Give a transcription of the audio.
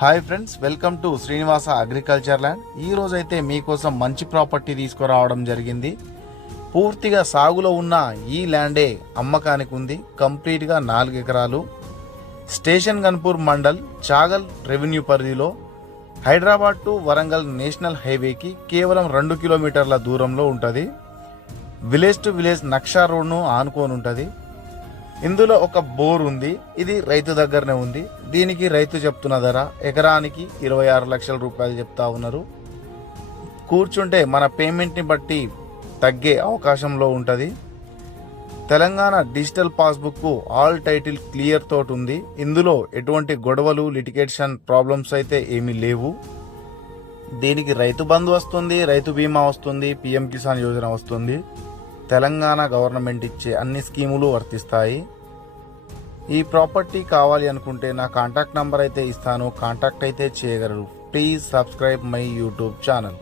Hi friends welcome to Srinivasa agriculture land. ఈరోజు అయితే మీకోసం మంచి ప్రాపర్టీ తీసుకురావడం జరిగింది. పూర్తిగా సాగులో ఉన్న ఈ ల్యాండే అమ్మకానికి ఉంది కంప్లీట్గా నాలుగు ఎకరాలు. స్టేషన్ గన్పూర్ మండల్ చాగల్ రెవెన్యూ పరిధిలో హైదరాబాద్ టు వరంగల్ నేషనల్ హైవేకి కేవలం రెండు కిలోమీటర్ల దూరంలో ఉంటుంది. విలేజ్ టు విలేజ్ నక్షా రోడ్ను ఆనుకొని ఉంటుంది ఇందులో ఒక బోర్ ఉంది ఇది రైతు దగ్గరనే ఉంది. దీనికి రైతు చెప్తున్న ధర ఎకరానికి ఇరవై ఆరు లక్షల రూపాయలు చెప్తా ఉన్నారు. కూర్చుంటే మన పేమెంట్ని బట్టి తగ్గే అవకాశంలో ఉంటుంది. Telangana digital passbook all title clear తోటి ఉంది. ఇందులో ఎటువంటి గొడవలు లిటిగేషన్ ప్రాబ్లమ్స్ అయితే ఏమీ లేవు. దీనికి రైతు బంధు వస్తుంది రైతు బీమా వస్తుంది పిఎం కిసాన్ యోజన వస్తుంది. తెలంగాణ గవర్నమెంట్ ఇచ్చే అన్ని స్కీములు వర్తిస్తాయి. ఈ ప్రాపర్టీ కావాలి అనుకుంటే నా కాంటాక్ట్ నంబర్ అయితే ఇస్తాను. కాంటాక్ట్ అయితే చేయగలరు. Please subscribe my YouTube channel.